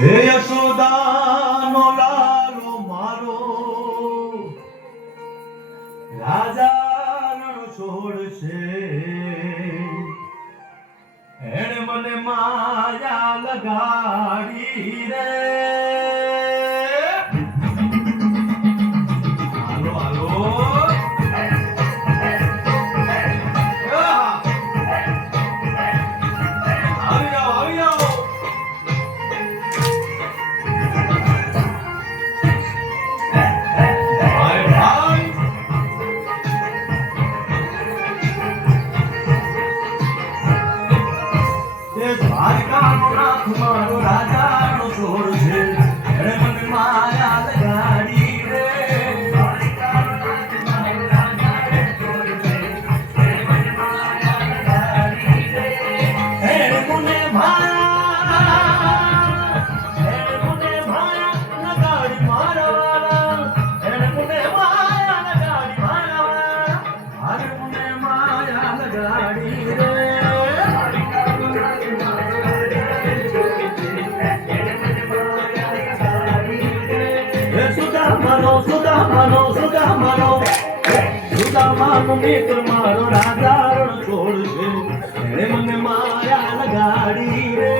હે યશોદાનો લાલો મારો રાજા છોડશે એણે મને માયા લગાડી રે હાલો હાલો આવી જાઓ આવી જાઓ દ્વારકાનો નાથ મારો રાજાનો છોડ છે એણે મને માયા લગાડી રે દ્વારકાનો નાથ મારો રાજાનો છોડ છે એણે મને માયા લગાડી રે એણે મને માયા લગાડી મારા એણે મને માયા લગાડી મારા આરે મને માયા લગાડી રે સુદામાનો મિત્ર મારો રાજા છોડ છે એણે મને માયા લગાડી રે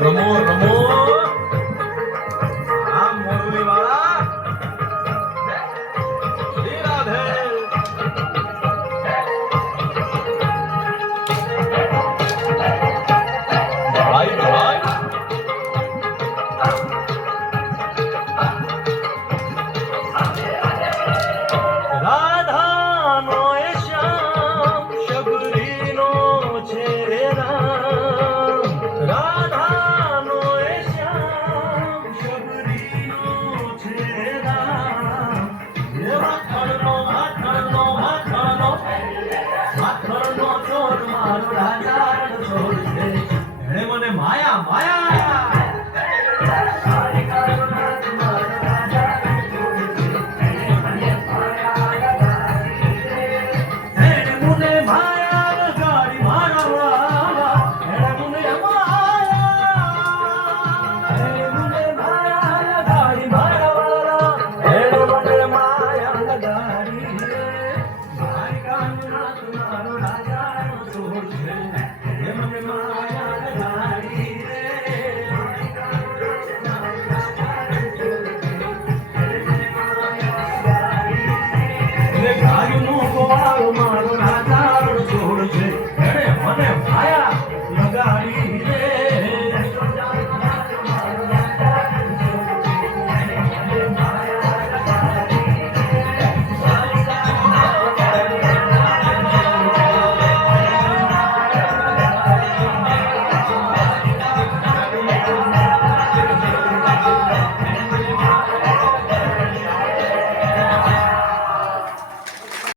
રમો રમો આ મોરલી વાળા શ્રી રાધે રાધાનો એ શ્યામ શબરીનો છે રે રામ રાધાનો એ શ્યામ શબરીનો છે રામ એ માખણનો માખણનો માખણનો માખણનો ચોર મારો રાજા છોડ છે એણે મને માયા માયા